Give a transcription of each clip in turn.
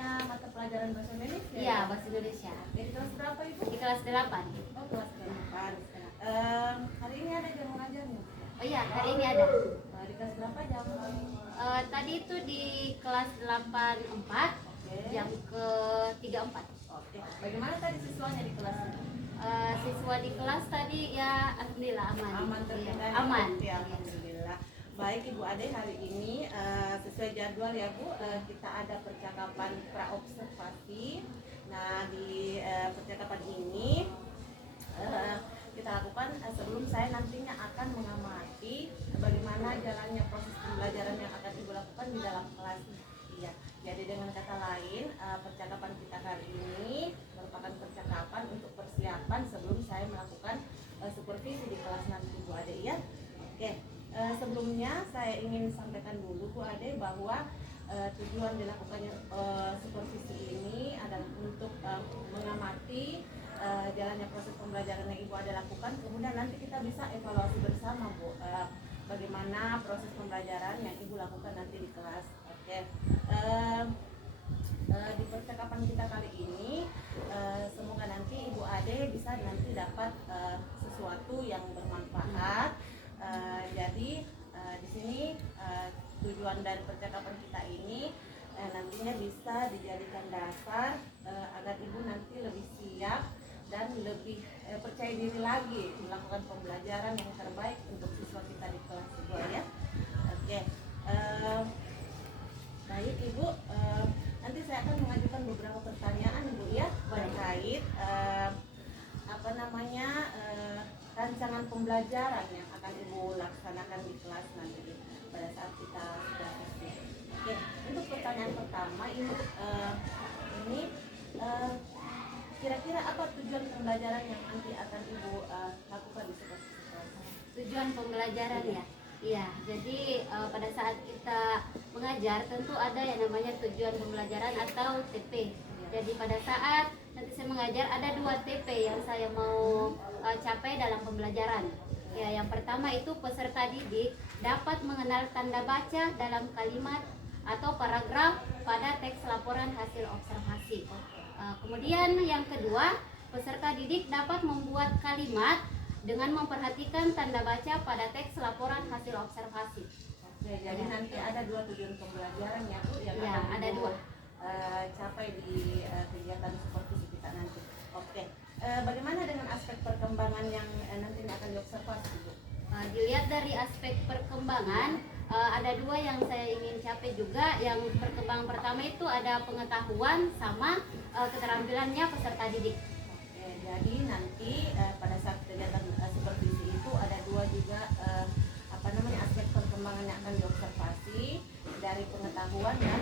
kuliahnya mata pelajaran bahasa Indonesia? Iya, bahasa Indonesia. Di kelas berapa Ibu? Di kelas 8. Oh, kelas 8. Hari ini ada jam mengajarnya? Oh iya, hari ini ada. Di kelas berapa jam? Tadi itu di kelas 84, jam ke 34. Oke. Bagaimana tadi siswanya di kelas? Siswa di kelas tadi ya alhamdulillah aman. Aman terkendali. Aman. Ya, alhamdulillah. Baik Ibu Ade, hari ini sesuai jadwal ya Bu, kita ada percakapan praobservasi. Nah, di percakapan ini kita lakukan sebelum saya nantinya akan mengamati bagaimana jalannya proses pembelajaran yang akan Ibu lakukan di dalam kelas. Iya. Jadi dengan kata lain, percakapan kita kali ini merupakan percakapan untuk persiapan sebelum saya melakukan supervisi di kelas nanti Bu Ade ya. Oke. Sebelumnya saya ingin sampaikan dulu Bu Ade bahwa tujuan dilakukannya supervisi ini adalah untuk mengamati jalannya proses pembelajaran yang Ibu Ade lakukan, kemudian nanti kita bisa evaluasi bersama Bu bagaimana proses pembelajaran yang Ibu lakukan nanti di kelas. Oke. Di percakapan kita kali ini semoga nanti Ibu Ade bisa nanti dapat sesuatu yang bermanfaat. Jadi di sini tujuan dari percakapan kita ini nantinya bisa dijadikan dasar agar Ibu nanti lebih siap dan lebih percaya diri lagi melakukan pembelajaran yang terbaik untuk siswa kita di kelas 2 ya. Oke. Baik Ibu, nanti saya akan mengajukan beberapa pertanyaan Ibu ya terkait rancangan pembelajaran yang akan Ibu laksanakan di kelas nanti pada saat kita sudah selesai. Oke, untuk pertanyaan pertama Ibu, ini kira-kira apa tujuan pembelajaran yang nanti akan Ibu lakukan di sekolah? Tujuan pembelajaran ya. Iya, jadi pada saat kita mengajar tentu ada yang namanya tujuan pembelajaran atau TP. Jadi pada saat nanti saya mengajar ada 2 TP yang saya mau capai dalam pembelajaran. Ya, yang pertama itu peserta didik dapat mengenal tanda baca dalam kalimat atau paragraf pada teks laporan hasil observasi. Kemudian yang kedua, peserta didik dapat membuat kalimat dengan memperhatikan tanda baca pada teks laporan hasil observasi. Oke, jadi nanti ada 2 tujuan pembelajaran ya Bu yang Ya, akan ada Ibu 2 capai di kegiatan supervisi kita nanti. Oke, bagaimana dengan aspek perkembangan yang nantinya akan diobservasi Bu? Dilihat dari aspek perkembangan, ada 2 yang saya ingin capai juga. Yang perkembangan pertama itu ada pengetahuan sama keterampilannya peserta didik. Oke, jadi nanti pada saat kegiatan supervisi itu ada 2 juga aspek perkembangan yang akan diobservasi dari pengetahuan dan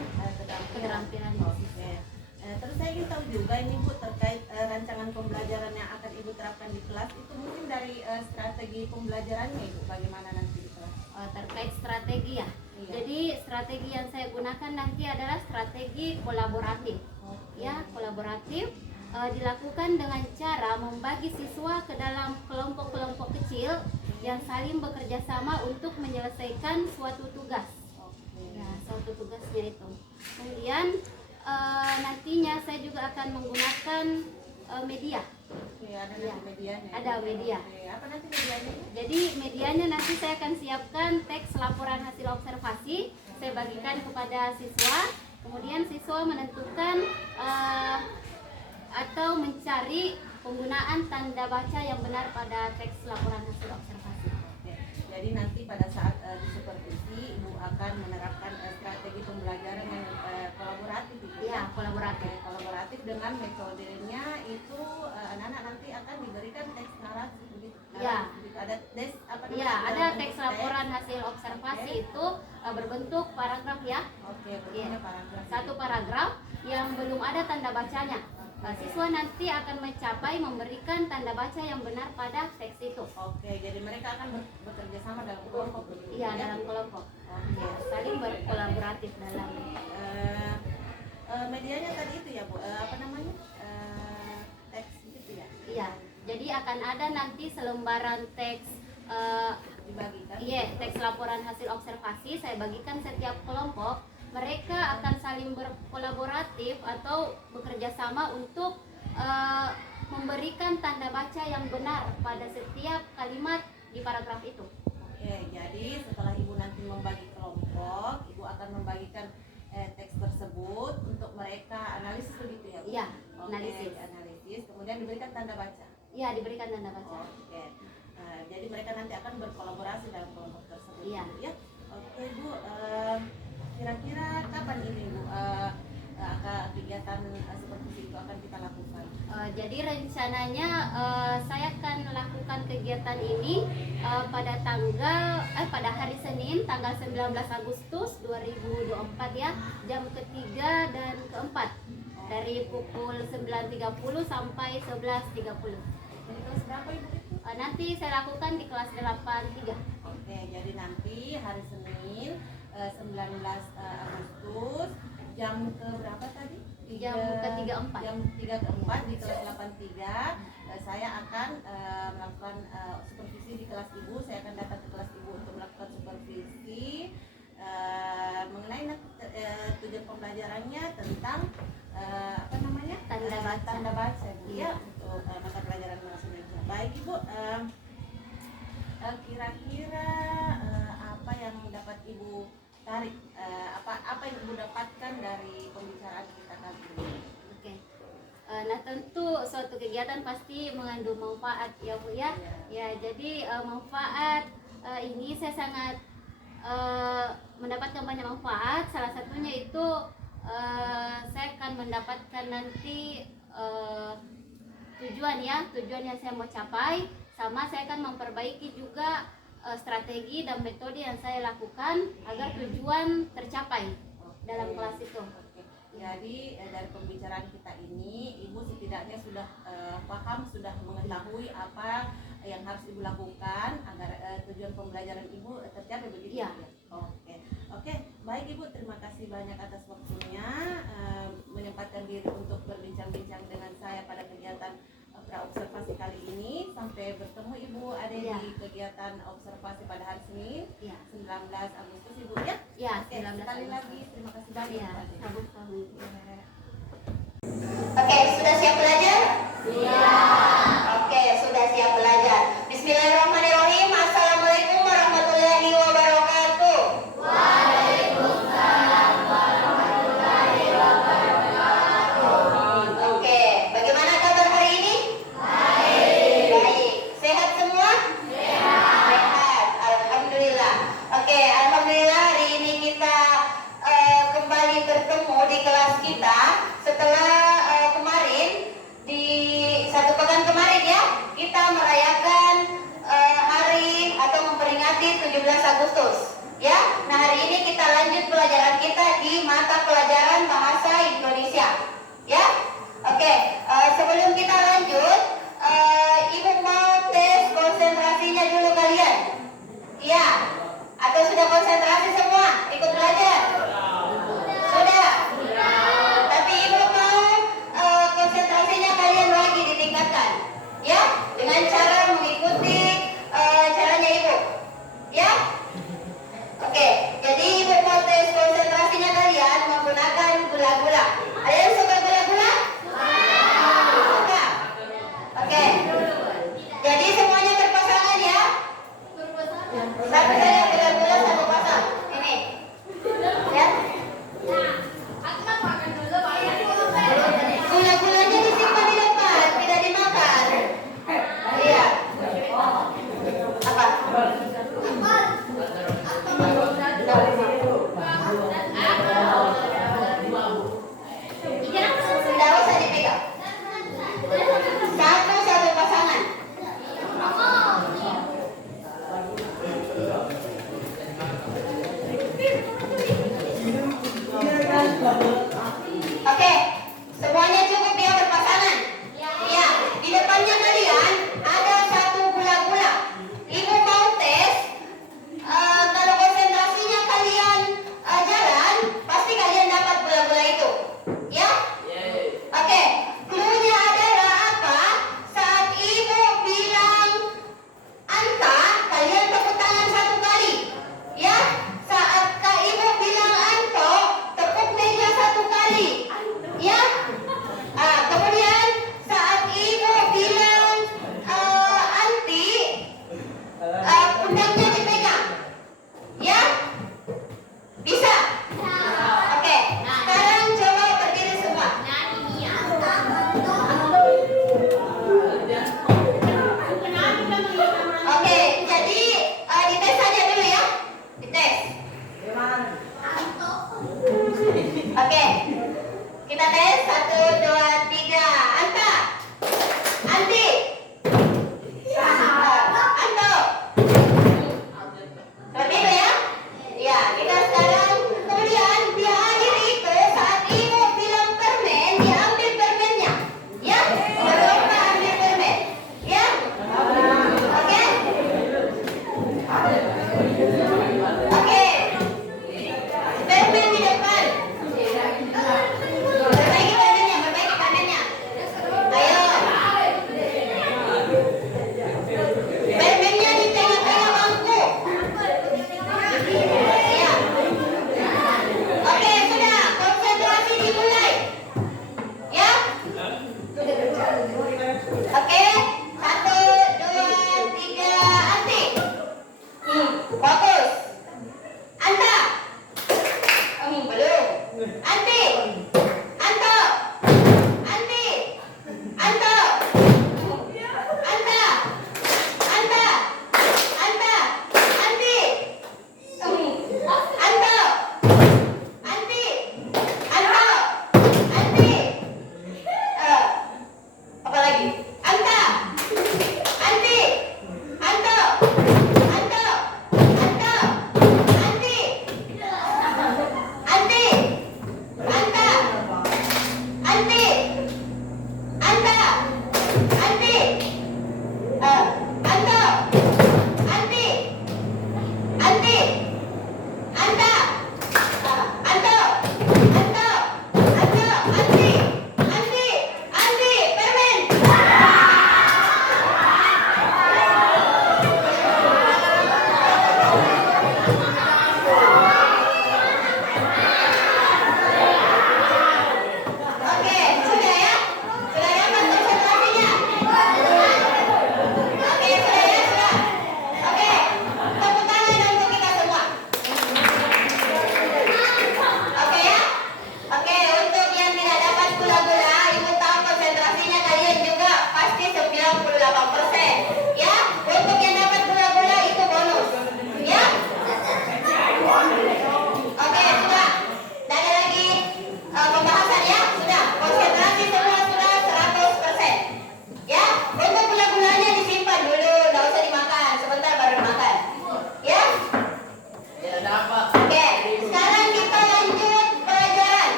keterampilan. Oke. Terus saya ingin tahu juga ini Bu terkait rancangan pembelajaran yang akan Ibu terapkan di kelas itu mungkin dari strategi pembelajarannya Ibu bagaimana nanti di kelas? Terkait strategi ya. Iya. Jadi strategi yang saya gunakan nanti adalah strategi kolaboratif. Oke. Ya, kolaboratif dilakukan dengan cara membagi siswa ke dalam kelompok-kelompok kecil yang saling bekerja sama untuk menyelesaikan suatu tugas. Oke. Ya, suatu tugasnya itu. Kemudian nantinya saya juga akan menggunakan media. Oke, ada Iya. nanti medianya. Ada media. Oke, apa nanti medianya? Jadi medianya nanti saya akan siapkan teks laporan hasil observasi, saya bagikan kepada siswa, kemudian siswa menentukan atau mencari penggunaan tanda baca yang benar pada teks laporan hasil observasi. Oke. Jadi nanti pada saat di supervisi Ibu akan menerapkan strategi pembelajaran yang kolaboratif gitu Ya, kolaboratif. Oke, kolaboratif dengan metodenya itu anak-anak nanti akan diberikan teks narasi begitu. Ya. Ada tes Ya, ada teks laporan hasil observasi itu berbentuk paragraf ya. Oke, berikutnya paragraf. Satu paragraf yang belum ada tanda bacanya. Siswa nanti akan mencapai memberikan tanda baca yang benar pada teks itu. Oke, jadi mereka akan bekerja sama dalam kelompok begitu. Iya, dalam kelompok. Oke. Saling berkolaboratif dalam. Medianya tadi itu ya Bu, teks gitu ya? Iya, jadi akan ada nanti selembaran teks Dibagikan. teks laporan hasil observasi saya bagikan setiap kelompok mereka akan saling berkolaboratif atau bekerja sama untuk memberikan tanda baca yang benar pada setiap kalimat di paragraf itu. Oke, jadi setelah Ibu nanti membagi kelompok, Ibu akan membagikan teks tersebut untuk mereka analisis begitu ya, Bu? Iya, Oke, analisis. analisis, kemudian diberikan tanda baca. Iya, diberikan tanda baca. Oke, jadi mereka nanti akan berkolaborasi dalam kelompok tersebut. Iya. Bu, ya. Oke, Bu, kira-kira kapan ini, Bu, kegiatan seperti itu akan kita lakukan? Jadi rencananya saya akan melakukan kegiatan ini pada hari Senin tanggal 19 Agustus 2024 ya, jam ketiga dan keempat dari pukul 9.30 sampai 11.30. Ini kelas berapa, Ibu? Nanti saya lakukan di kelas 8.3. Oke, jadi nanti hari Senin 19 Agustus jam ke berapa tadi? Jam ke-3 4. Jam 3 ke 4 di kelas 83 saya akan melakukan supervisi di kelas Ibu. Saya akan datang ke kelas Ibu untuk melakukan supervisi mengenai tujuan pembelajarannya tentang apa namanya? Tanda baca, Bu, ya, untuk mata pelajaran bahasa Indonesia. Baik, Ibu, kira-kira apa yang dapat Ibu tarik, apa yang Ibu dapatkan dari pembicaraan kita kali ini? Oke. Nah, tentu suatu kegiatan pasti mengandung manfaat ya, Bu ya. Ya, jadi manfaat ini saya sangat mendapatkan banyak manfaat. Salah satunya itu saya akan mendapatkan nanti tujuan yang saya mau capai, sama saya akan memperbaiki juga strategi dan metode yang saya lakukan agar tujuan tercapai dalam kelas itu. Oke. Jadi dari pembicaraan kita ini, Ibu setidaknya sudah paham, sudah mengetahui apa yang harus Ibu lakukan agar tujuan pembelajaran Ibu tercapai, begitu ya? Oke, baik Ibu, terima kasih banyak atas waktunya menyempatkan diri untuk berbincang-bincang dengan saya pada kegiatan praobservasi kali ini. Sampai bertemu Ibu ada di kegiatan observasi pada hari Senin 19 Agustus, Ibu ya. Ya, Oke, sekali lagi terima kasih banyak. Ya, sama-sama. Oke, sudah siap belajar? Iya. Oke, sudah siap belajar. Bismillahirrahmanirrahim. Assalamualaikum warahmatullahi wabarakatuh. Waalaikumsalam warahmatullahi wabarakatuh. Oke, bagaimana kabar hari ini? Baik. Baik. Sehat semua? Sehat. Alhamdulillah. Oke, alhamdulillah hari ini kita kembali bertemu di kelas kita setelah kemarin di satu pekan kemarin ya, kita merayakan hari atau memperingati 17 Agustus ya. Nah, hari ini kita lanjut pelajaran kita di mata pelajaran bahasa Indonesia ya. Oke, sebelum kita lanjut, Ibu mau tes konsentrasinya dulu kalian ya, atau sudah konsentrasi semua ikut belajar? Sudah? Tapi Ibu mau konsentrasinya kalian lagi ditingkatkan ya, dengan cara mengikuti caranya Ibu ya. Oke, jadi Ibu mau tes konsentrasinya kalian menggunakan gula-gula. Kalian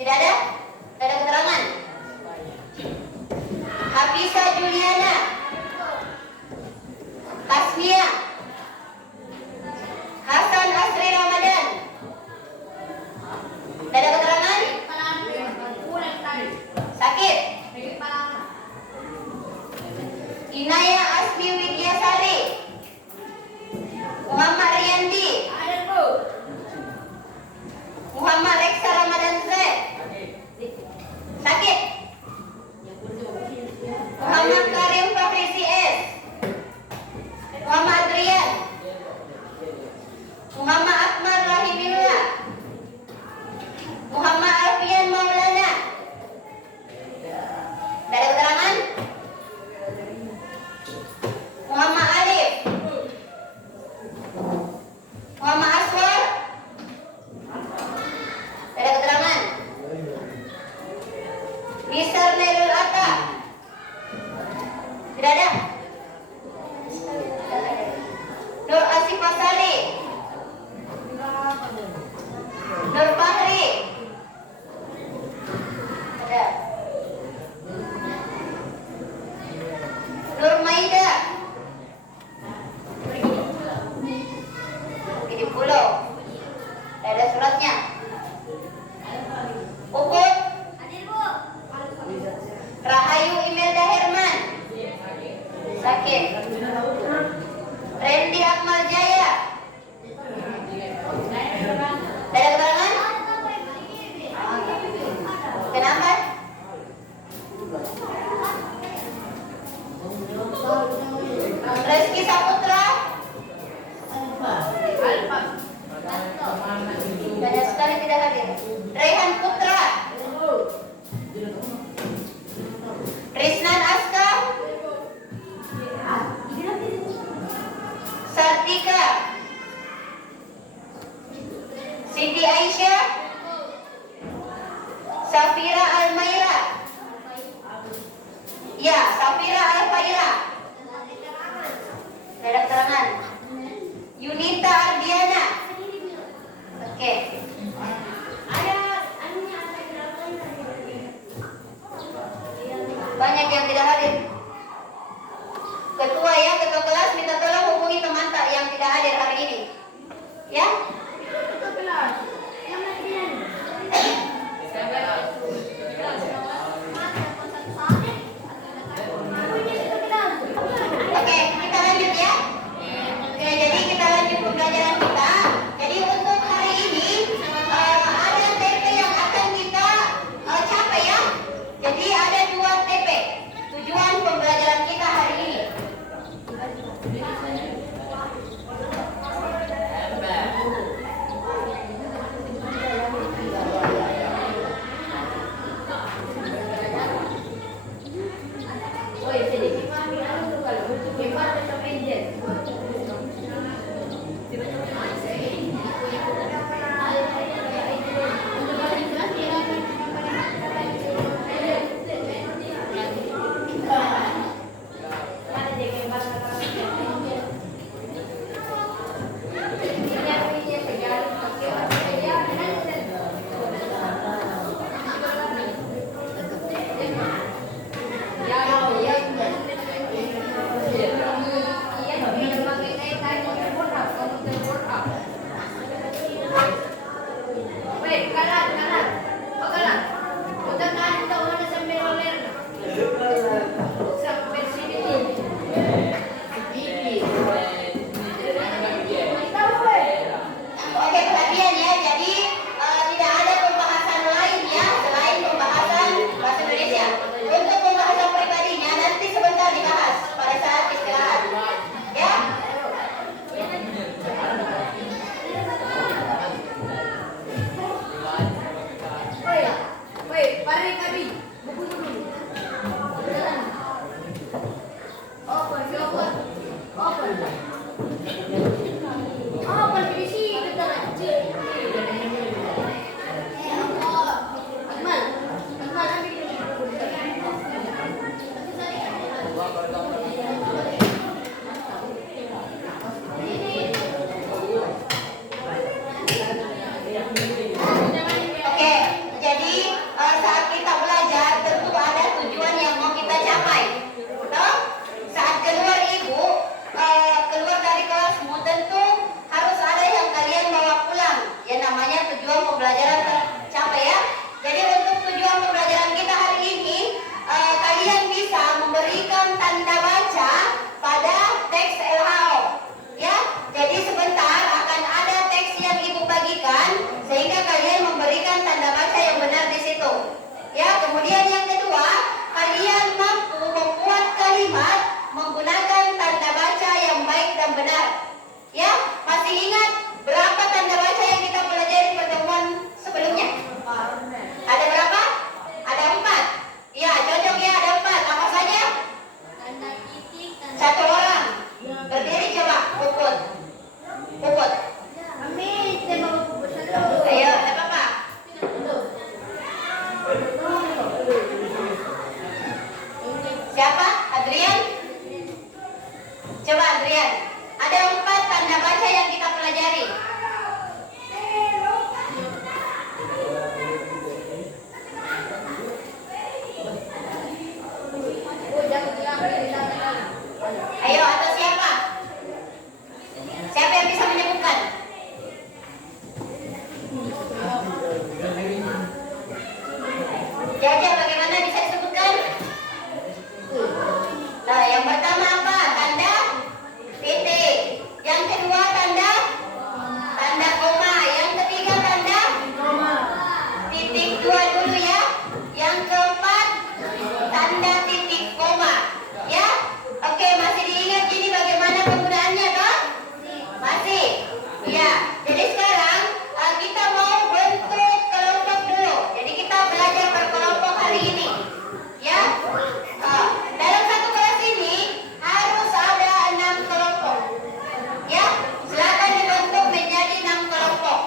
Tidak ada? Tidak ada keterangan? Hafisa Juliana, Tasmia, Hasan Asri Ramadan. Tidak ada keterangan? Sakit? Inaya Asmi Widyasari, Muhammad Riyandi, Muhammad Reksa Ramadan Z. Sakit? Muhammad Karim Fahri CS, Muhammad Adrian, Muhammad Akmal Rahimillah, Muhammad Alfian Maulana. Tidak ada keterangan? Muhammad Alif, Muhammad Aswar. Tidak ada keterangan? Nisar Nerul Atta. Tidak ada? Nur Asif Asari, Nur Fahri. Ada. Nur Maida. Ini pulau. Tidak ada suratnya. Ukut. Rahayu Imelda Herman. Sakit. Randy Akmal Jaya. Tidak ada keterangan? Kenapa? Reski Saputra. Banyak sekali tidak hadir. Rehan Putra, Risnan Aska, Sartika, Siti Aisyah, Safira Almaira. Ya, Safira Alfaira. Tidak ada keterangan. Yunita Ardiana. Oke. Banyak yang tidak hadir. Ketua ya, ketua kelas minta tolong hubungi teman tak yang tidak hadir hari ini. Ya? Oke, kita lanjut ya. Oke, jadi kita lanjut pembelajaran kita. Jadi untuk hari ini ada TP yang akan kita capai ya. Jadi ada 2 TP. Siapa? Adrian? Coba Adrian. Ada 4 tanda baca yang kita pelajari. Ayo, atau siapa? Siapa yang bisa menyebutkan? Jaja, bagaimana bisa disebutkan? Nah, yang pertama apa? Tanda titik. Yang kedua tanda koma. Yang ketiga tanda titik 2 dulu ya. Yang keempat tanda titik koma. Ya, oke, masih diingat gini bagaimana penggunaannya toh? Masih. Ya, jadi sekarang kita mau bentuk kelompok dulu. Jadi kita belajar berkelompok hari ini. Ya, dalam satu kelas ini harus ada 6 kelompok. Ya, silakan dibentuk menjadi 6 kelompok.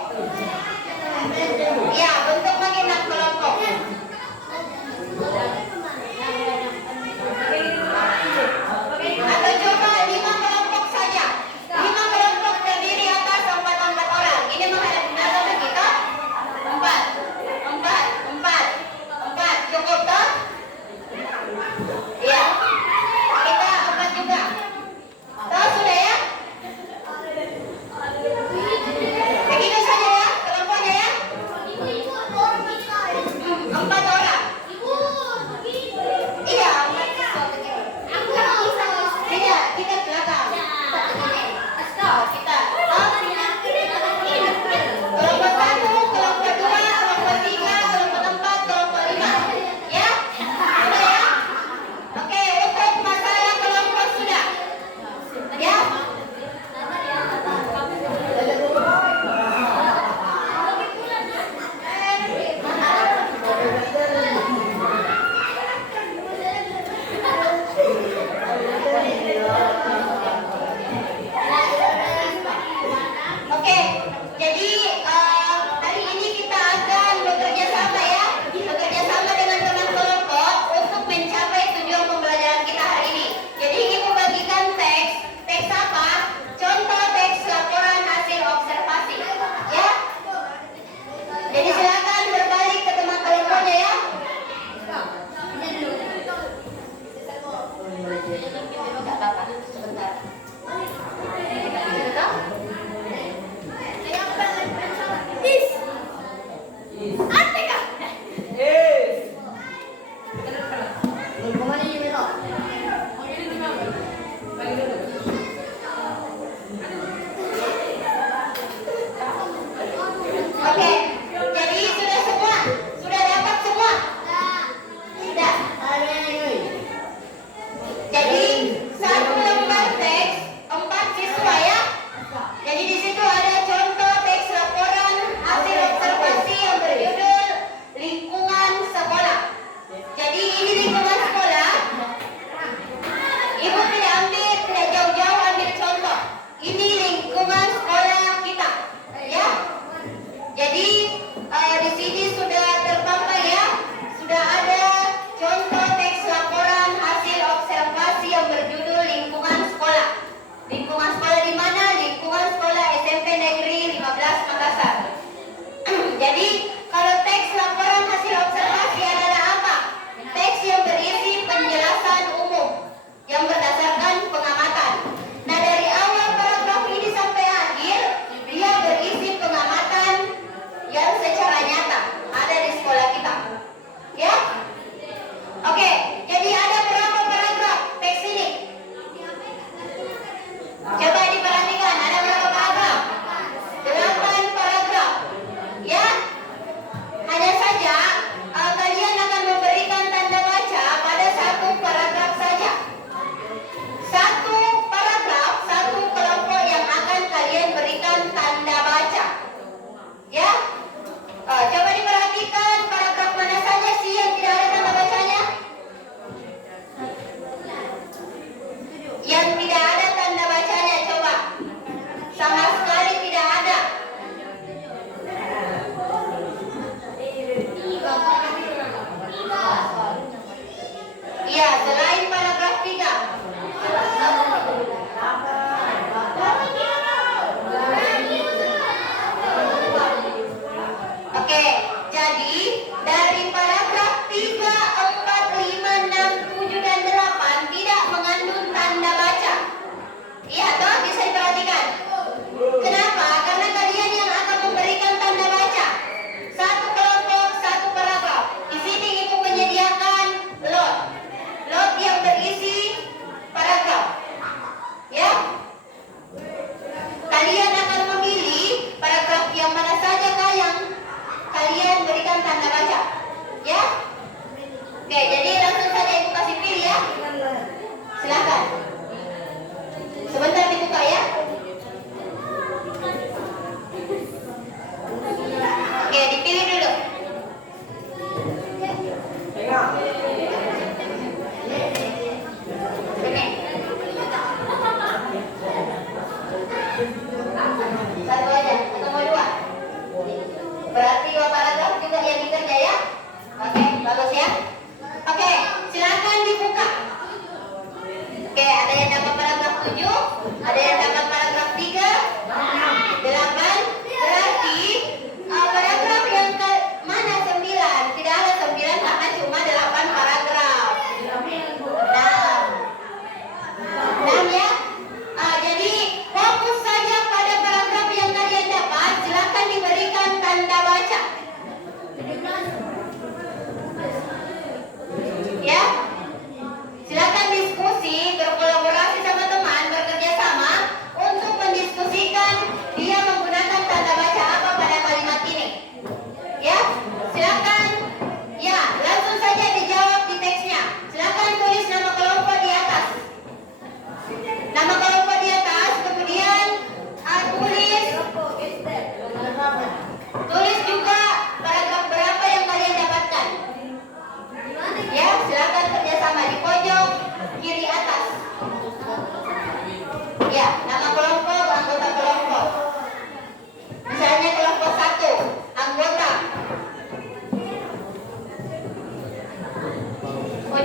Ya, bentuk lagi 6 kelompok.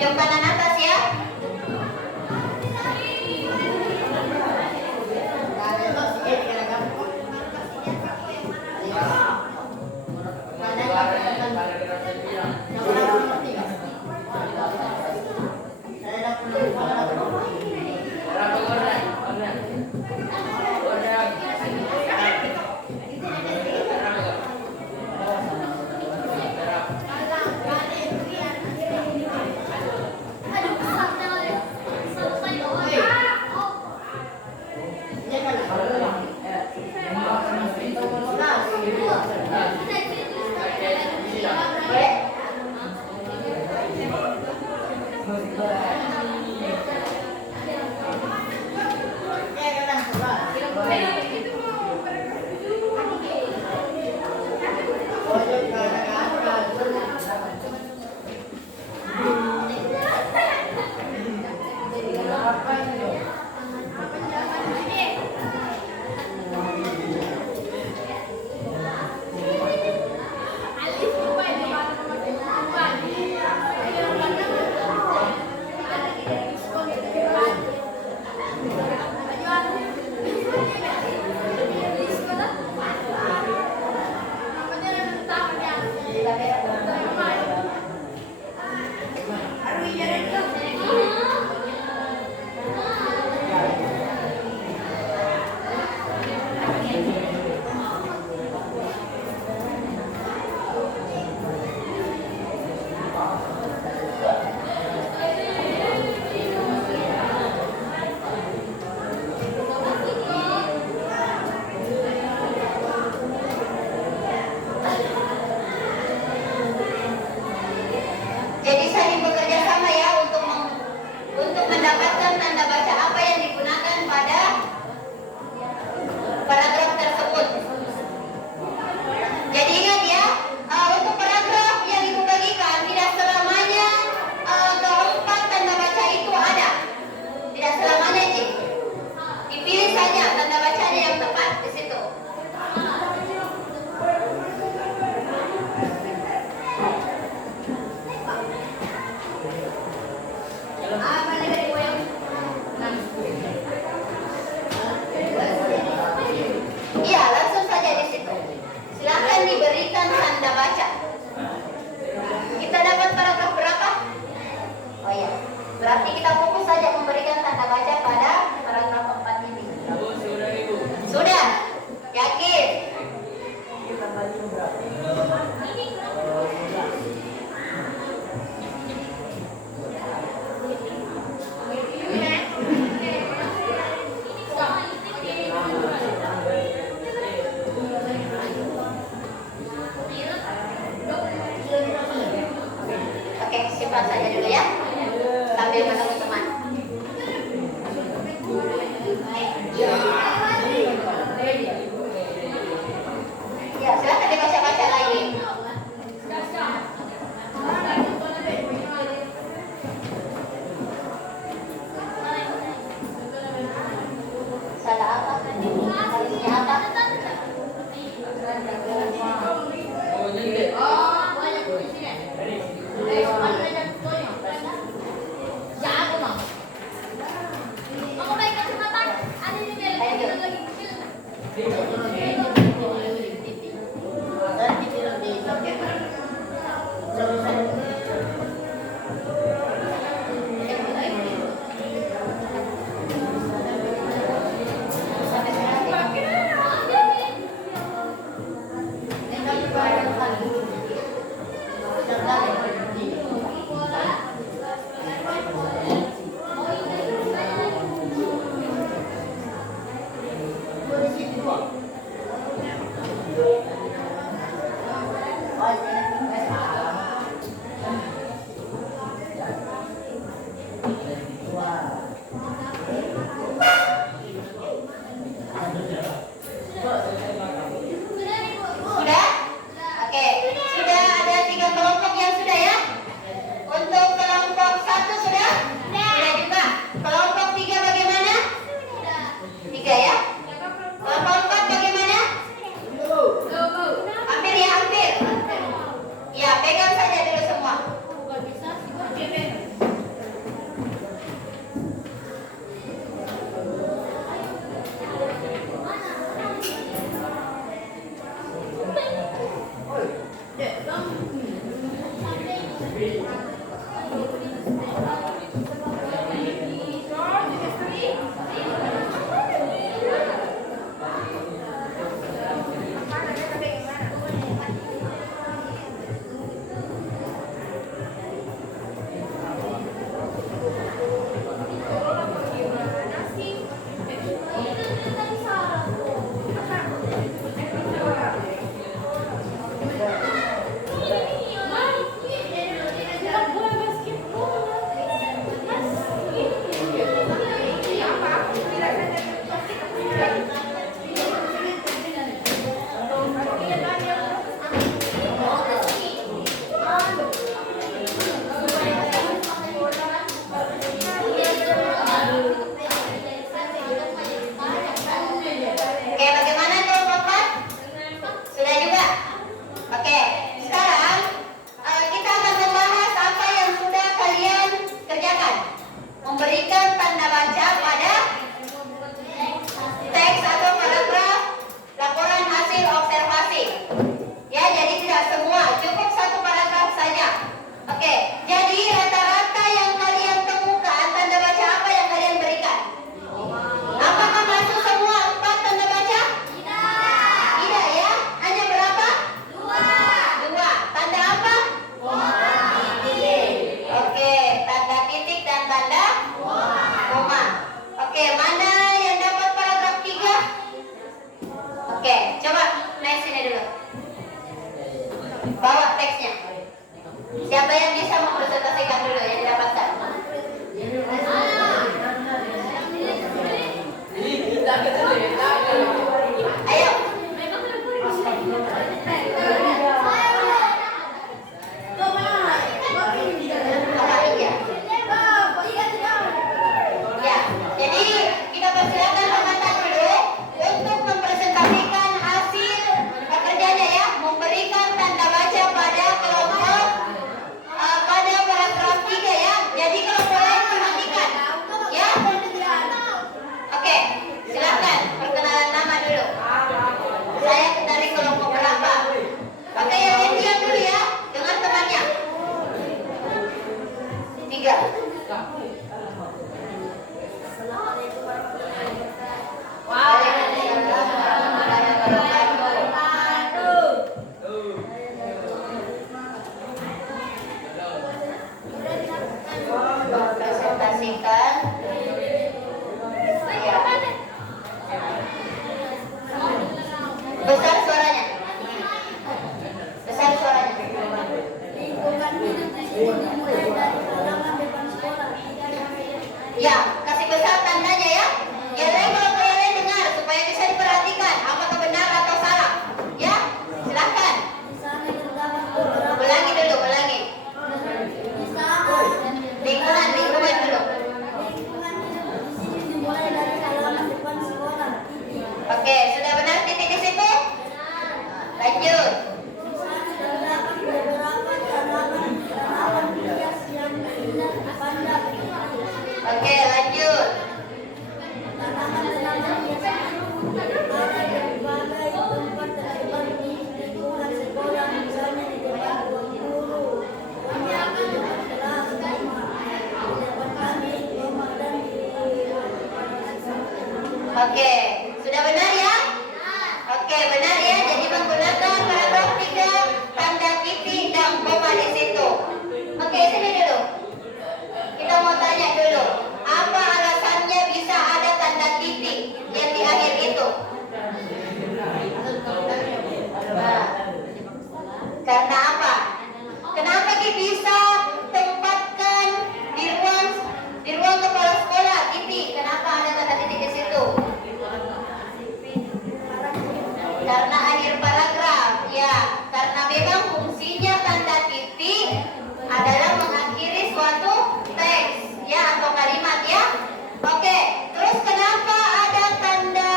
Simpanan atas ya. Jadi saling bekerja sama ya untuk mendapatkan tanda baca apa yang digunakan pada paragraf tersebut. Jadi ingat ya, untuk paragraf yang ibu bagikan tidak selamanya keempat tanda baca itu ada. Tidak selamanya Cik. Dipilih saja tanda bacanya yang tepat di situ. Iya, langsung saja di situ. Silakan diberikan tanda baca. Kita dapat paragraf berapa? Oh iya, berarti kita fokus saja memberikan tanda baca pada paragraf 4 ini. Sudah? Yakin? Oke, simpan saja dulu ya. Sambil menunggu teman. Ya, silakan dibaca-baca lagi. Salah apa? Harusnya apa? Jago Siapa yang bisa mempresentasikan dulu yang didapatkan? Ayo. Apa iya? Ya, jadi kita persilakan teman-teman dulu untuk mempresentasikan hasil pekerjaannya ya, memberikan tanda baca pada kelompok pada paragraf 3 ya. Jadi kalau boleh perhatikan ya. Oke, silakan perkenalan nama dulu. Saya dari kelompok berapa? Oke, yang diam dulu ya dengan temannya. 3. Presentasikan ya. Besar suaranya. Besar suaranya. Ya, kasih besar tandanya ya. Yang lain kalau kalian dengar supaya bisa diperhatikan apakah benar atau salah. Ya, silakan. Ulangi dulu, ulangi. Lingkungan dulu. Oke, sudah benar titik di situ? Lanjut. Oke, lanjut. Oke, sudah benar ya? Oke, benar ya. Jadi menggunakan paragraf 3, tanda titik dan koma di situ. Oke, sini dulu. Kita mau tanya dulu, apa alasannya bisa ada tanda titik yang di akhir itu? Nah, karena apa? Kenapa kita bisa tempatkan di ruang kepala sekolah titik? Kenapa ada tanda titik di situ? Karena akhir paragraf, ya. Karena memang fungsinya tanda titik adalah mengakhiri suatu teks, ya, atau kalimat, ya. Oke, terus kenapa ada tanda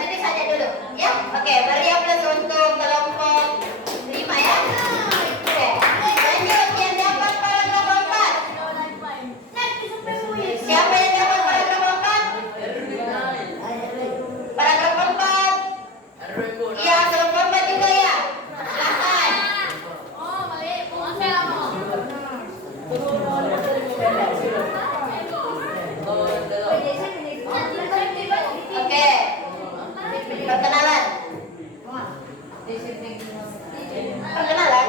titik saja dulu, ya. Oke, beri aplaus untuk kelompok 5 ya. Oke, lanjut yang dapat paragraf 4. Siapa yang dapat paragraf 4? Paragraf 4. Ya, kelompok 4 juga ya. Silakan. Oke. Perkenalan. Perkenalan.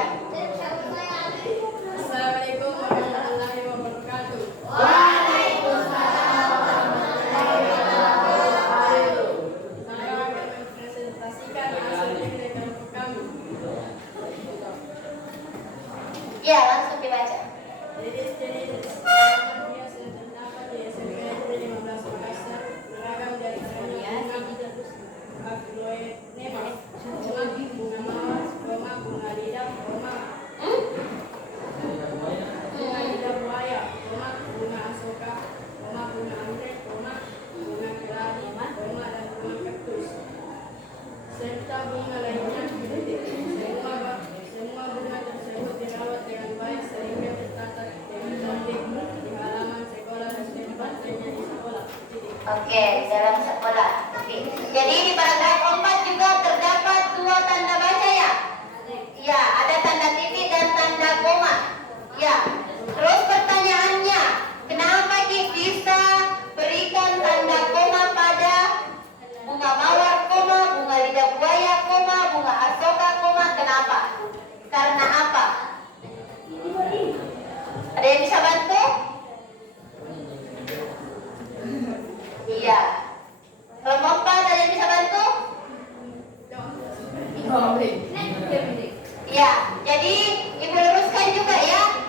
Assalamualaikum warahmatullahi wabarakatuh. Saya akan mempresentasikan hasil dari kelompok kami. Ya, langsung dibaca. Jenis-jenis tanaman hias yang terdapat di SMP Negeri 15 Makassar beragam dari bunga agloenema, bunga mawar, bunga lidah, bunga lidah buaya, bunga asoka, bunga anggrek, bunga keladi, dan bunga kaktus, serta bunga lainnya. Semua bunga tersebut dirawat dengan baik sehingga tertata dengan cantik di halaman sekolah dan tempatnya di sekolah. Oke, dalam sekolah. Oke. Jadi di paragraf 4 juga terdapat 2 tanda baca ya? Ya, ada tanda titik dan tanda koma. Ya. Terus pertanyaannya, kenapa kita bisa berikan tanda koma pada bunga mawar, koma, bunga lidah buaya, koma, bunga asoka, koma? Kenapa? Karena apa? Ada yang bisa bantu? Iya. Kelompok 4 ada yang bisa bantu? Ya, jadi ibu luruskan juga ya.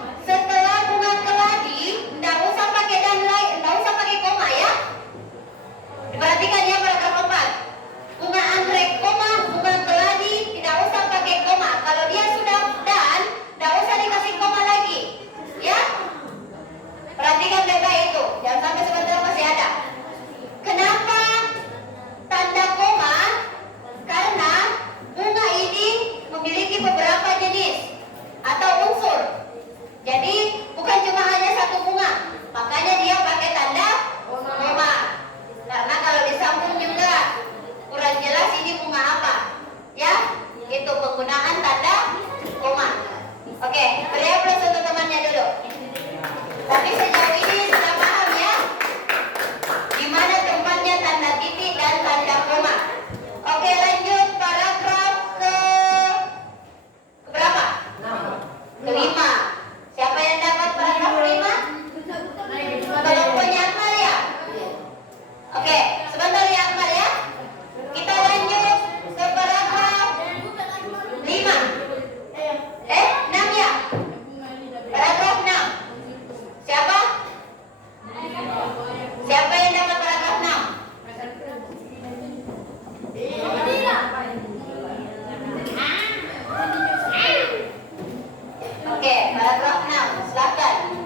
paragraf 6. Silakan.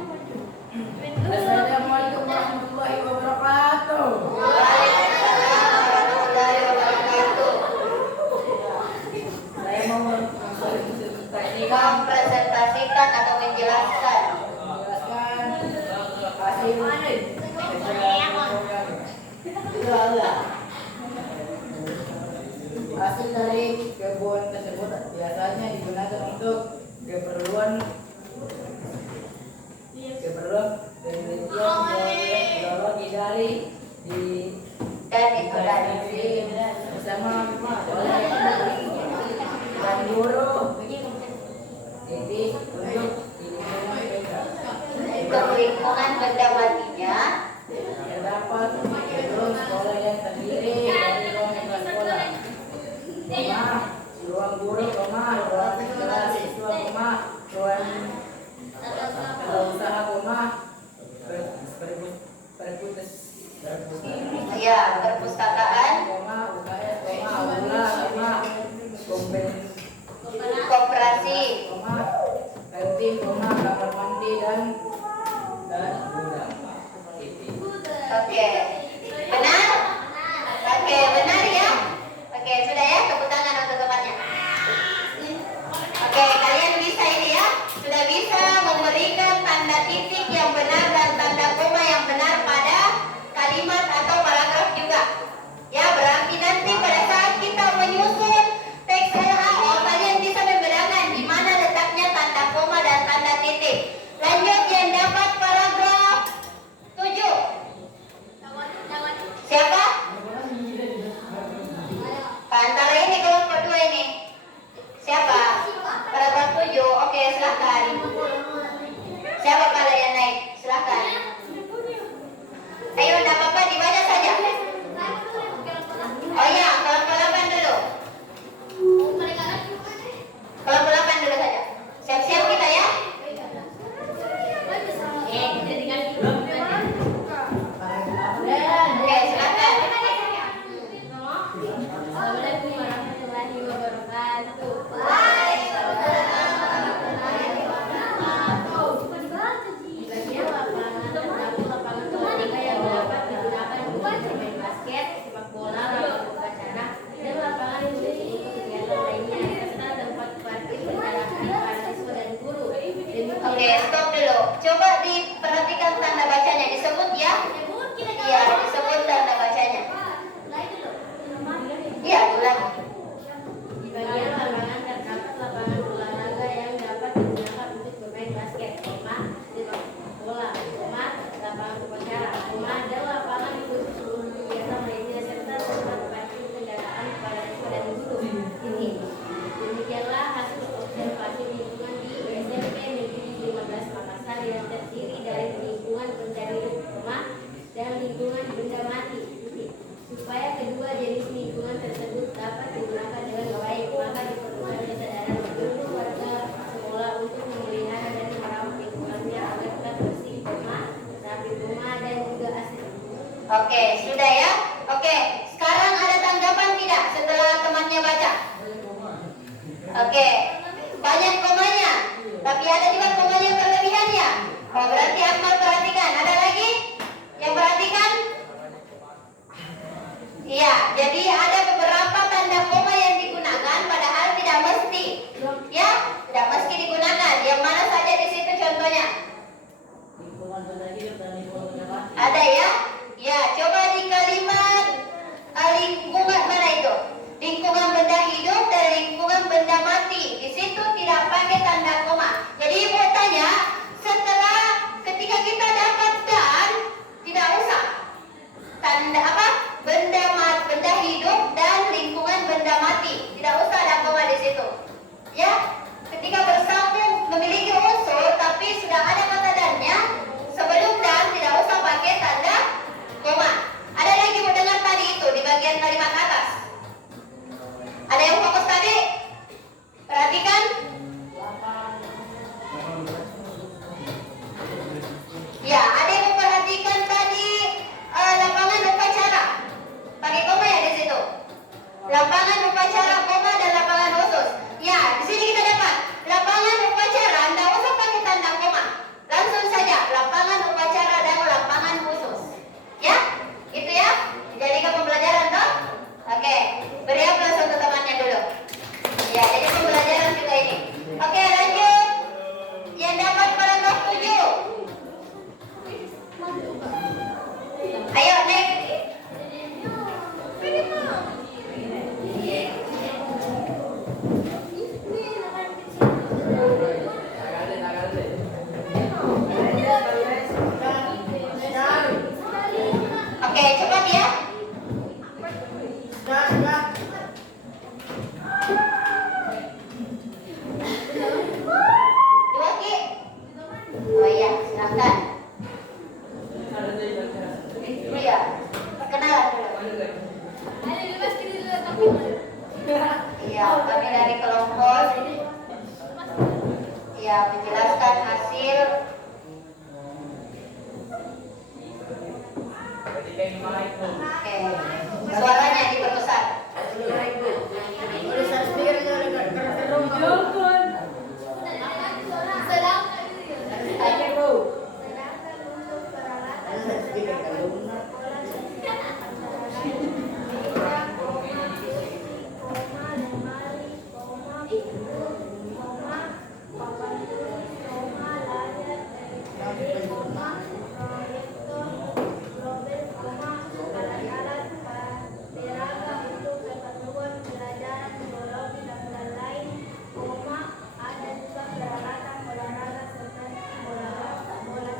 Assalamualaikum warahmatullahi wabarakatuh. Waalaikumsalam warahmatullahi wabarakatuh. Saya mau mempresentasikan Mempresentasikan atau menjelaskan hasil hasil dari kebun tersebut biasanya digunakan untuk keperluan penelitian biologi dari di dan dipelajari. bersama oleh dan guru titik untuk Untuk lingkungan benda matinya terdapat gedung sekolah yang terdiri dari ruang sekolah, ruang guru, ruang kelas siswa, ruang usaha, ya perpustakaan, UKS, aula, koperasi. kantin, kamar mandi dan gudang. Oke, benar? Oke, benar ya? Oke, sudah ya, tepuk tangan untuk temannya. Oke, kalian bisa ini ya? Sudah bisa memberikan tanda titik yang benar dan tanda koma yang benar pada kalimat atau paragraf juga. Ya, berarti nanti pada saat kita menyusun teks LHO, kalian bisa membedakan di mana letaknya tanda koma dan tanda titik. Lanjut yang dapat paragraf 7. Siapa? Antara ini kelompok 2 ini. Siapa? Paragraf 7. Oke, silahkan. Siapa kalau yang naik? Silahkan. Ayo, tidak apa-apa, dibaca saja. Oh iya, kelompok 8 dulu. Kelompok 8 dulu saja. Siap-siap kita ya. Oke, silakan. Assalamualaikum warahmatullahi wabarakatuh. Di bagian lapangan terdapat lapangan olahraga yang dapat digunakan untuk bermain basket, sepak bola, lapangan upacara, dan lapangan khusus untuk kegiatan lainnya serta tempat parkir kendaraan para siswa dan guru. Oke, stop dulu. Coba diperhatikan tanda bacanya, disebut ya. Iya, disebut tanda bacanya. Iya, ulang. Di bagian lapangan terdapat lapangan olahraga yang dapat digunakan untuk bermain basket, sepak bola, lapangan upacara, dan lapangan khusus untuk kegiatan lainnya serta tempat parkir kendaraan para siswa dan guru. Demikianlah hasil observasi lingkungan di SMP Negeri 15 Makassar yang terdiri dari lingkungan benda hidup, dan lingkungan benda mati. Supaya kedua jenis lingkungan tersebut dapat digunakan dengan baik, maka diperlukan kesadaran seluruh warga sekolah untuk memelihara dan merawat lingkungannya agar tetap bersih, rapi, dan juga asri. Oke, sudah ya. Oke, sekarang ada tanggapan tidak setelah temannya baca? Oke, banyak komanya, tapi ada juga komanya yang berlebihan ya. Oh, berarti Akmal perhatikan. Ada lagi yang perhatikan? Iya, jadi ada beberapa tanda koma yang digunakan, padahal tidak mesti. Ya, tidak mesti digunakan. Yang mana saja di situ contohnya? Ada ya? Ya, coba di kalimat lingkungan mana itu? Lingkungan benda hidup dan lingkungan benda mati. Di situ tidak pakai tanda koma. Jadi ibu tanya, setelah ketika kita dapatkan, tidak usah tanda apa? Benda hidup dan lingkungan benda mati. Tidak usah ada koma di situ. Ya, ketika bersambung memiliki unsur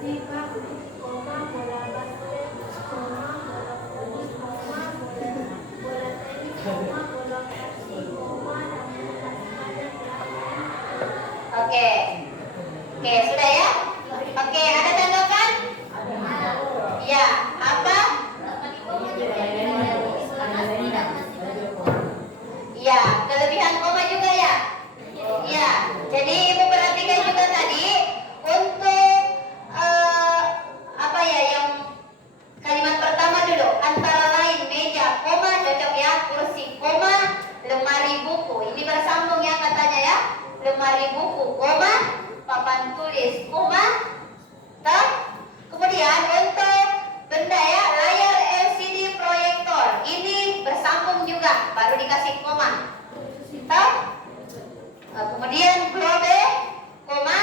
sepak, koma, bola basket, koma, bola voli, koma, bola tenis, koma, bola kaki, koma, dan Oke. Oke, sudah ya? Oke, ada tanggapan? Ya, apa? Ya, kelebihan koma juga ya? Ya, jadi Ibu perhatikan juga tadi untuk apa ya yang kalimat pertama dulu, antara lain meja, koma, cocok ya, kursi, koma, lemari buku. Ini bersambung ya katanya ya. Lemari buku, koma, papan tulis, koma, toh. Kemudian untuk benda ya, layar LCD proyektor. Ini bersambung juga, baru dikasih koma. Toh. Kemudian globe, koma,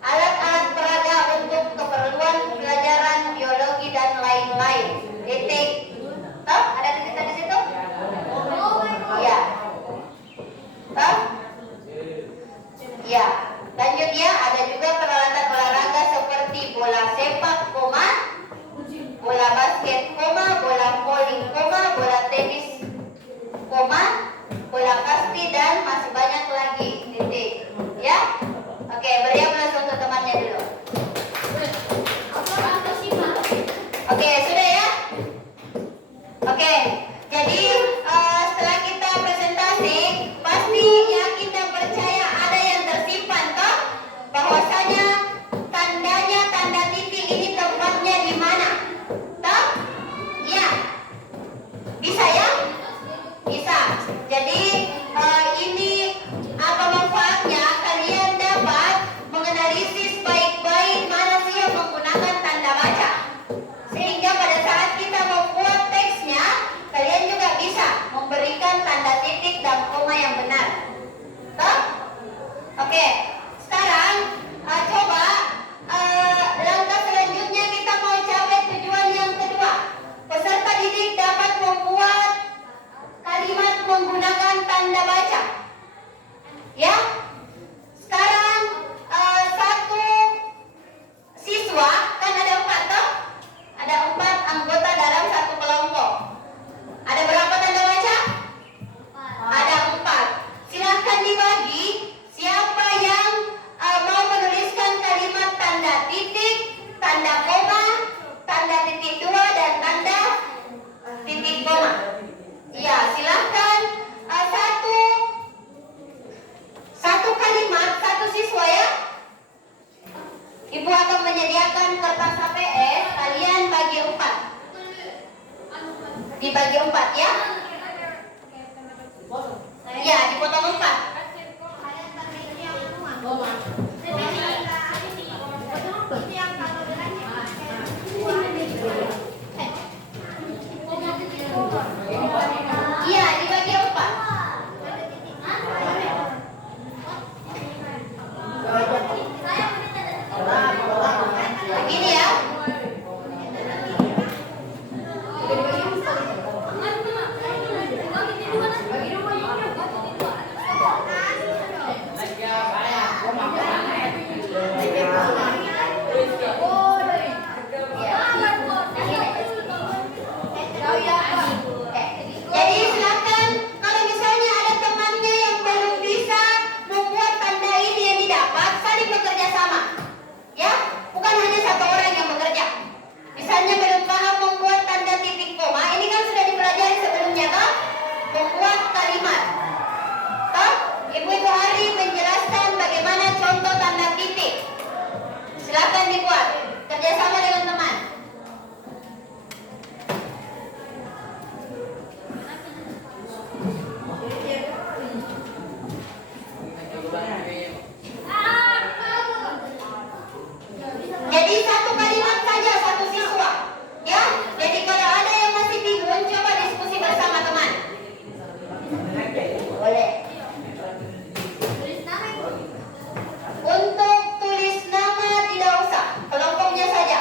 alat-alat peraga untuk keperluan pembelajaran biologi dan lain-lain. Titik. Toh, ada titik di situ? Iya. Toh? Ya. Lanjut ya, ada juga peralatan olahraga seperti bola sepak, koma, bola basket, koma, bola voli, koma, bola tenis, koma, bola kasti, dan masih banyak lagi. Titik. Ya. Oke, beri aplaus untuk temannya dulu. Oke, sudah ya? Oke, jadi setelah kita presentasi, pasti yakin dan percaya ada yang tersimpan toh, bahwasanya tandanya tanda titik ini tempatnya di mana? Toh? Ya. Bisa ya? Bisa. Jadi ini apa manfaatnya? Kalian dapat menganalisis baik-baik mana sih yang menggunakan tanda baca. Sehingga pada saat kita membuat teksnya, kalian juga bisa memberikan tanda titik dan koma yang benar. Toh? Oke, sekarang coba langkah selanjutnya kita mau capai tujuan yang kedua. Peserta didik dapat membuat kalimat menggunakan tanda baca. Ya, sekarang satu siswa kan ada 4 toh? Ada 4 anggota dalam satu kelompok. Ada berapa tanda baca? Ada 4. Silahkan dibagi siapa yang mau menuliskan kalimat tanda titik, tanda koma, tanda titik 2, dan tanda titik koma. Ya, silahkan satu kalimat, satu siswa ya. Ibu akan menyediakan kertas HPS, kalian bagi 4. Dibagi 4 ya. Ya, dipotong 4. Iya, dibagi 4. Begini ya. Jadi silakan kalau misalnya ada temannya yang belum bisa membuat tanda ini yang didapat, saling bekerja sama. Ya, bukan hanya satu orang yang bekerja. Misalnya belum paham membuat tanda titik koma, ini kan sudah dipelajari sebelumnya toh? Membuat kalimat. Toh? Ibu itu hari menjelaskan bagaimana contoh tanda titik. Silakan dibuat kerjasama dengan teman. Jadi satu kalimat saja satu siswa. Ya, jadi kalau ada yang masih bingung, coba diskusi bersama teman. Boleh. Untuk tulis nama tidak usah, kelompoknya saja.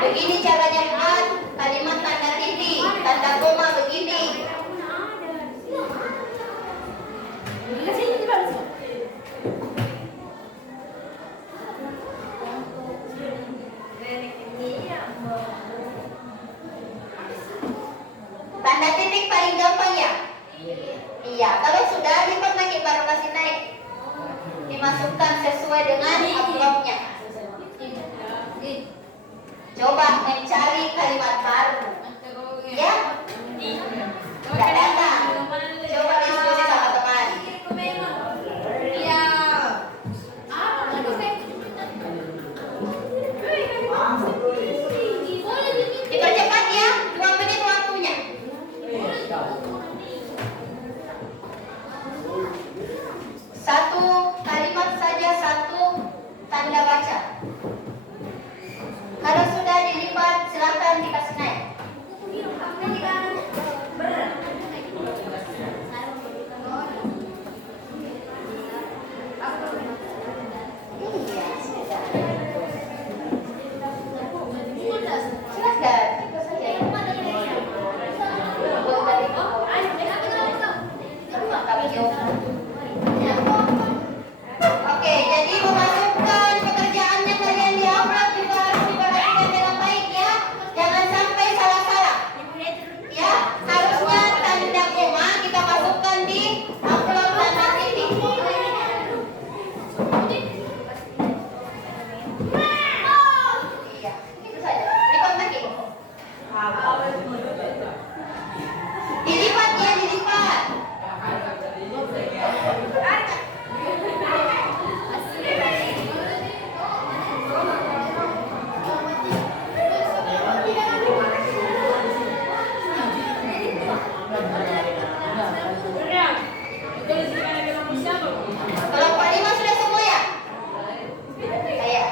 Begini caranya buat kalimat tanda titik, tanda koma begini. Tanda titik paling gampang ya? Iya, kalau sudah lipat lagi baru kasih naik. Dimasukkan sesuai dengan amplopnya. Coba mencari kalimat baru. Ya? Tidak datang. Coba diskusi sama teman. Dipercepat ya, 2 menit waktunya. Satu kalimat saja, satu tanda baca. Kalau sudah dilipat, silakan dikasih naik. Iya, sudah. Silakan, ikut saja. Oke, jadi memasukkan pekerjaannya kalian di upload juga harus diperhatikan dengan baik ya. Jangan sampai salah-salah. Ya, harusnya tanda koma kita masukkan di upload tanda titik. Iya, itu saja. Lipat lagi. Dilipat ya, dilipat. Kelompok 5 sudah semua ya? Saya.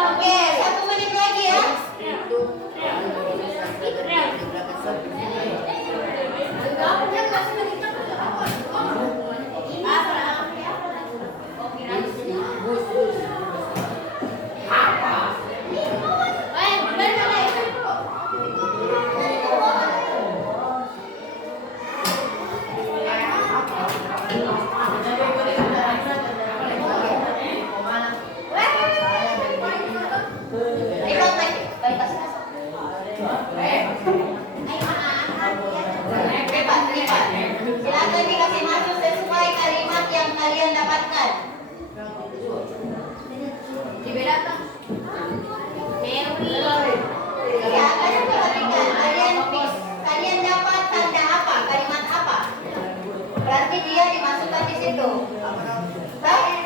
Oke, 1 menit lagi ya. Lipat lagi. Baik, kasih masuk. Lipat. Silakan dikasih masuk sesuai kalimat yang kalian dapatkan. Ya, kalian perhatikan. Kalian dapat tanda apa? Kalimat apa? Berarti dia dimasukkan di situ. Baik.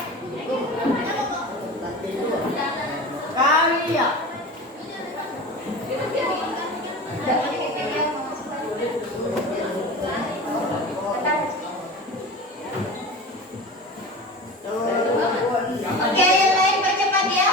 Oke, yang lain percepat ya.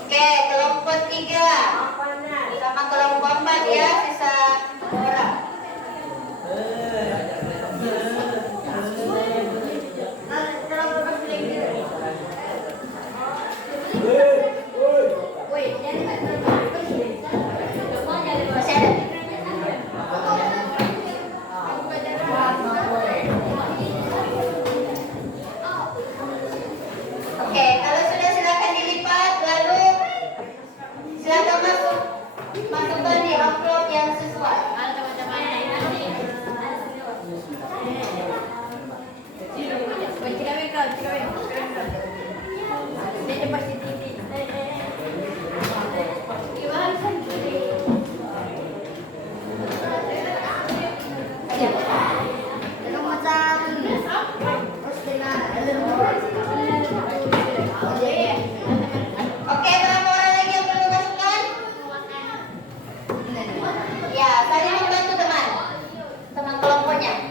Oke, kelompok 3 sama kelompok 4 ya, sisa 2 orang. Oke, berapa orang lagi yang perlu masukkan? Ya, saling membantu teman kelompoknya.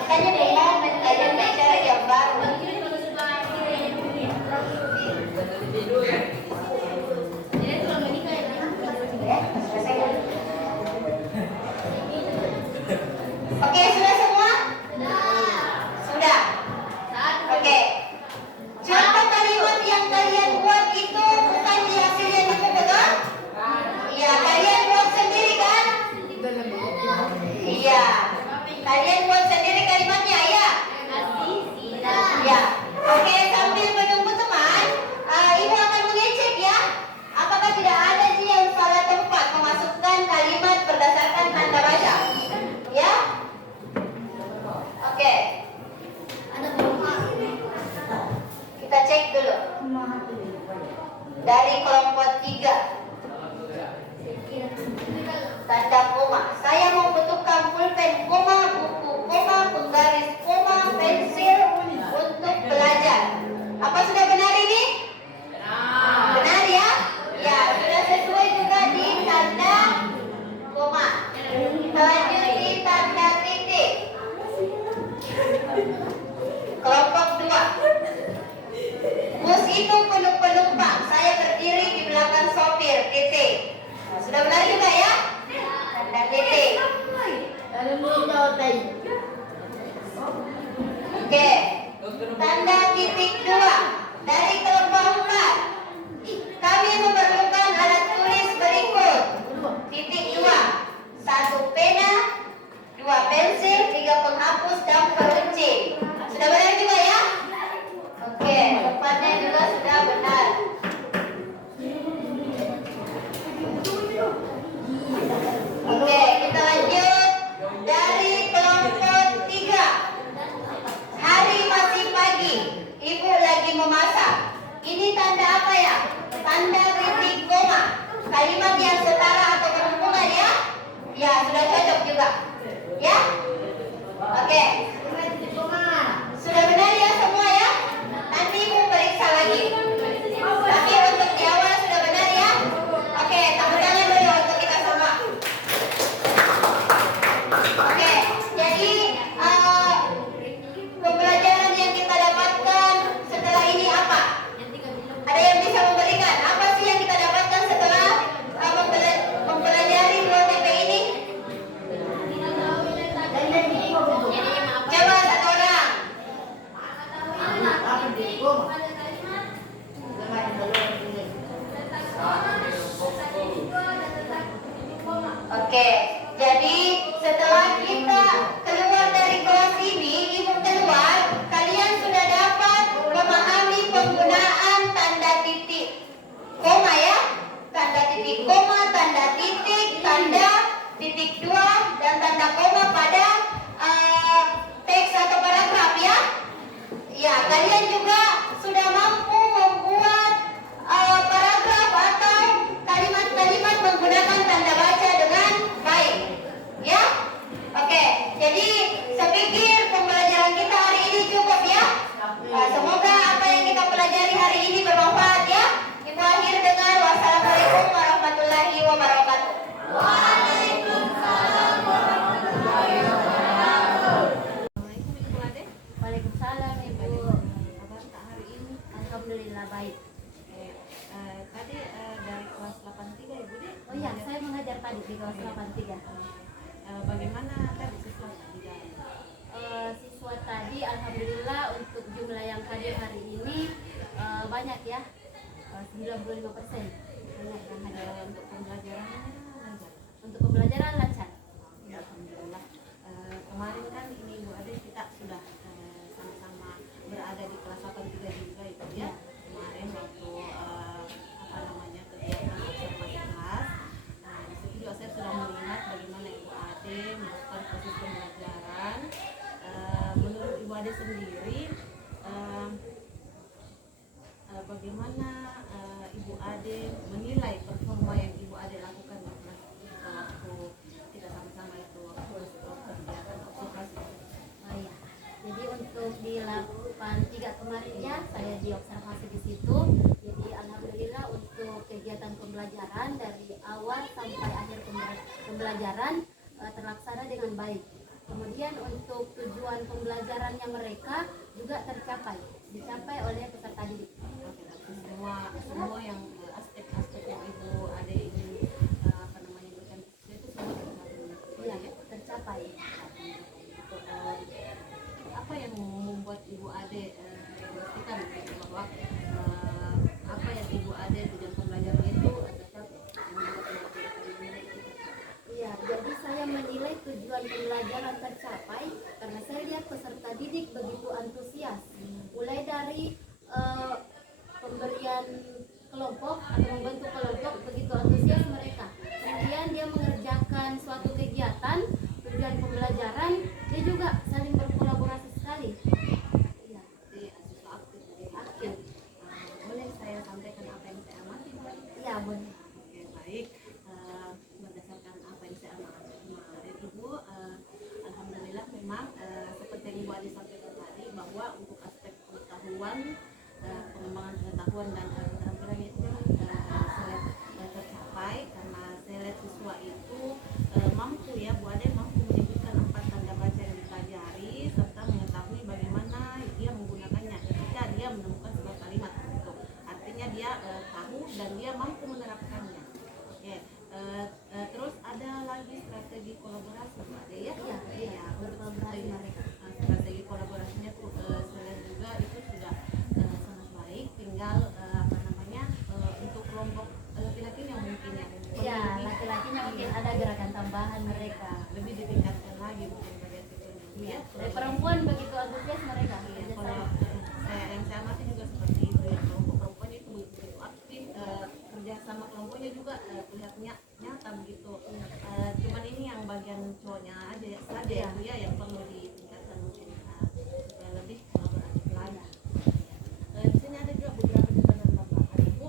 Makanya dia belajar cara yang baru. Oke, sudah semua? Sudah. Oke. Contoh kalimat yang kalian buat itu bukan di hasil yang dibuat, kan? Iya, kalian buat sendiri kan? Iya. Kalian buat sendiri kalimatnya, ya? Ya. Oke, sambil menunggu teman, ibu akan mengecek ya. Apakah tidak ada sih yang salah tempat memasukkan kalimat berdasarkan tanda baca? Ya? Oke. Kita cek dulu. Dari kelompok 3. Tanda koma. Saya membutuhkan pulpen koma, buku koma, penggaris koma, pensil untuk belajar. Apa sudah benar ini? Benar ya? Ya, sudah sesuai juga di tanda koma. Kita lanjut di tanda titik. Kelompok 2. Bus itu penuh penumpang. Saya berdiri di belakang sopir. Titik. Nah, sudah benar juga ya? Tanda titik. Oke. Tanda titik 2 dari kelompok 4. Kami memerlukan alat tulis berikut. Titik 2. 1 pena, 2 pensil, 3 penghapus dan peruncing. Sudah benar juga ya? Oke, tempatnya juga sudah benar. Oke, kita lanjut dari kelompok 3. Hari masih pagi, ibu lagi memasak. Ini tanda apa ya? Tanda titik koma. Kalimat yang setara atau berhubungan ya? Ya, sudah cocok juga. Ya? Oke. Sudah benar ya semua ya? Nanti ibu periksa lagi. Tapi untuk di awal sudah benar ya? Oke, tepuk tangan dulu untuk kita semua. Oke, jadi pembelajaran yang kita dapatkan setelah ini apa? Ada yang bisa memberikan? Apa sih yang kita dapatkan setelah mempelajari 2 TP ini? Coba satu orang. Oke, jadi setelah kita keluar dari kelas ini, ibu keluar, kalian sudah dapat memahami penggunaan tanda titik koma ya, tanda titik koma, tanda titik, tanda titik 2 dan tanda koma pada teks atau paragraf ya. Ya, kalian juga sudah mampu membuat paragraf atau kalimat-kalimat menggunakan tanda baca dengan baik. Ya? Oke, jadi saya pikir pembelajaran kita hari ini cukup ya. Semoga apa yang kita pelajari hari ini bermanfaat ya. Ibu akhir dengan wassalamualaikum warahmatullahi wabarakatuh. Waalaikumsalam Ibu. Kabar tak hari ini? Alhamdulillah baik. Tadi dari kelas 83 Ibu deh. Oh iya, saya mengajar tadi di kelas 83. Bagaimana tadi siswa di dalam? Siswa tadi alhamdulillah untuk jumlah yang hadir hari ini banyak ya. 95%. Banyak yang hadir. Untuk pembelajarannya lancar. Untuk pembelajaran lancar. Ya, alhamdulillah. Kemarin kan ini Bu Ade kita sudah sama-sama berada di kelas 83 juga itu ya. Kemarin waktu kegiatan observasi kelas. Di situ juga saya sudah melihat bagaimana Ibu sendiri bagaimana Ibu Ade menilai performa yang Ibu Ade lakukan di kelas waktu kita sama-sama itu kegiatan observasi. Oh iya. Jadi untuk di lakukan 3 kemarinnya saya diobservasi di situ. Jadi alhamdulillah untuk kegiatan pembelajaran dari awal sampai akhir pembelajaran terlaksana dengan baik. Kemudian untuk tujuan pembelajarannya mereka juga dicapai oleh peserta didik. Oke, berarti semua yang aspek-aspek yang Ibu Ade ingin berikan itu semua Iya, tercapai. Apa yang membuat Ibu Ade memastikan bahwa apa yang Ibu Ade di dalam pembelajaran itu tetap Iya, jadi saya menilai tujuan pembelajaran tercapai karena saya lihat peserta didik begitu antusias. Mulai dari pemberian kelompok atau membentuk kelompok begitu antusias mereka. Kemudian dia mengerjakan suatu kegiatan tujuan pembelajaran, dia juga saling berkolaborasi sekali. Iya, siswa aktif. aktif. Boleh saya sampaikan apa yang saya amati, Bu Ade? Iya, boleh. Oke, baik. Berdasarkan apa yang saya amati kemarin, Ibu, alhamdulillah memang seperti yang Ibu Ade sampaikan tadi bahwa untuk aspek pengetahuan, pengembangan pengetahuan dan keterampilan itu saya lihat tercapai karena saya lihat siswa itu mampu ya Bu Ade mampu menyebutkan 4 tanda baca yang dipelajari serta mengetahui bagaimana dia menggunakannya ketika dia menemukan sebuah kalimat gitu. Artinya dia tahu dan dia mampu menerapkannya. Oke, terus ada lagi strategi kolaborasi Bu Ade ya? Iya, berkolaborasi mereka. Strategi kolaborasinya tuh saya lihat juga itu sudah sangat baik. Tinggal untuk kelompok laki-laki yang mungkin yang Iya, laki-lakinya mungkin ada gerakan tambahan mereka. lebih ditingkatkan lagi mungkin bagian situ ya. Dari perempuan begitu antusias mereka. Iya, kerjasama. kalau yang saya amati juga seperti itu ya, kelompok perempuan itu begitu aktif, kerja sama kelompoknya juga terlihatnya nyata begitu. Cuman ini yang bagian cowoknya aja saja ya Bu ya yang perlu ditingkatkan mungkin supaya lebih kolaboratif lagi. Di sini ada juga beberapa catatan tambahan Ibu.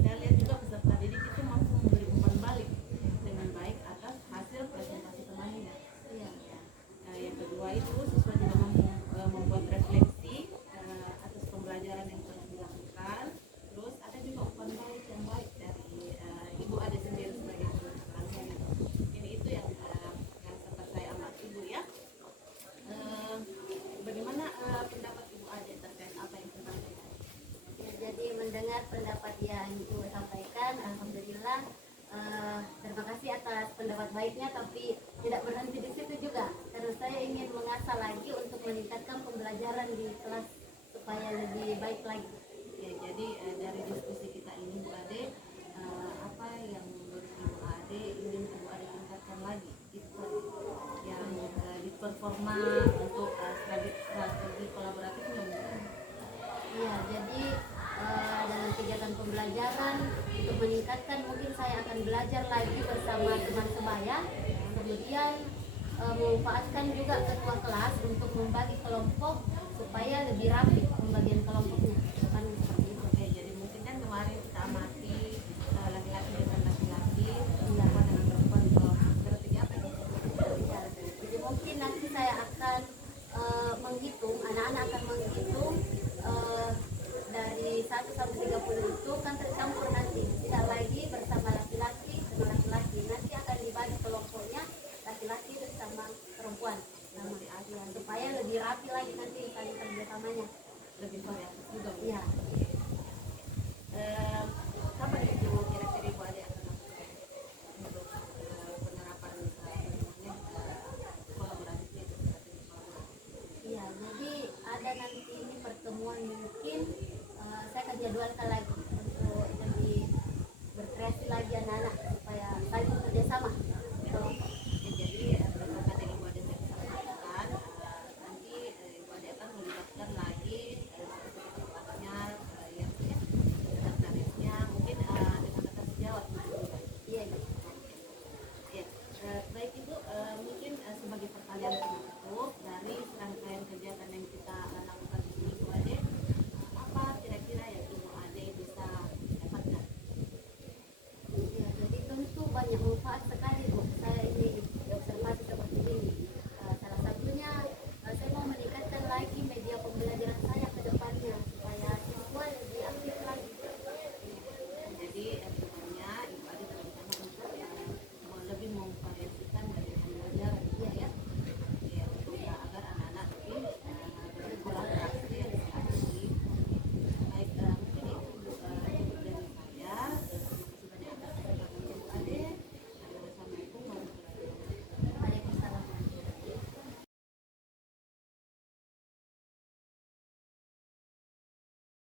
Saya lihat juga peserta didik itu mampu memberi umpan balik dengan baik atas hasil presentasi temannya. Iya. Yang kedua itu siswa juga mampu membuat refleksi atas pembelajaran yang telah dilakukan. Terus ada juga umpan balik yang baik dari Ibu Ade sendiri sebagai guru kelasnya gitu. Ini itu yang sempat saya amati Ibu ya. Bagaimana pendapat Ibu Ade terkait apa yang saya sampaikan? Ya, jadi mendengar pendapat yang Ibu sampaikan, alhamdulillah. Terima kasih atas pendapat baiknya, tapi tidak berhenti di situ juga. Karena saya ingin mengasah lagi untuk meningkatkan pembelajaran di kelas supaya lebih baik lagi. Ya, jadi dari diskusi kita ini Bu Ade, apa yang menurut Ibu Ade ingin Ibu Ade tingkatkan lagi itu yang di performa untuk strategi kolaboratifnya mungkin. Iya, jadi dalam kegiatan pembelajaran untuk meningkatkan mungkin saya akan belajar lagi bersama teman sebaya. Kemudian memanfaatkan juga ketua kelas untuk membagi kelompok supaya lebih rapi pembagian kelompoknya. Kan seperti itu. Oke, jadi mungkin kan kemarin kita amati laki-laki dengan laki-laki, perempuan dengan perempuan kalau strategi apa itu? Ya, jadi mungkin nanti saya akan menghitung, anak-anak akan menghitung dari 1 sampai 30 itu kan tercampur nanti, tidak lagi bersama laki-laki sama laki-laki, nanti akan dibagi kelompoknya laki-laki bersama perempuan sama supaya lebih rapi lagi nanti saling kerjasamanya. Lebih variatif juga Bu. Iya.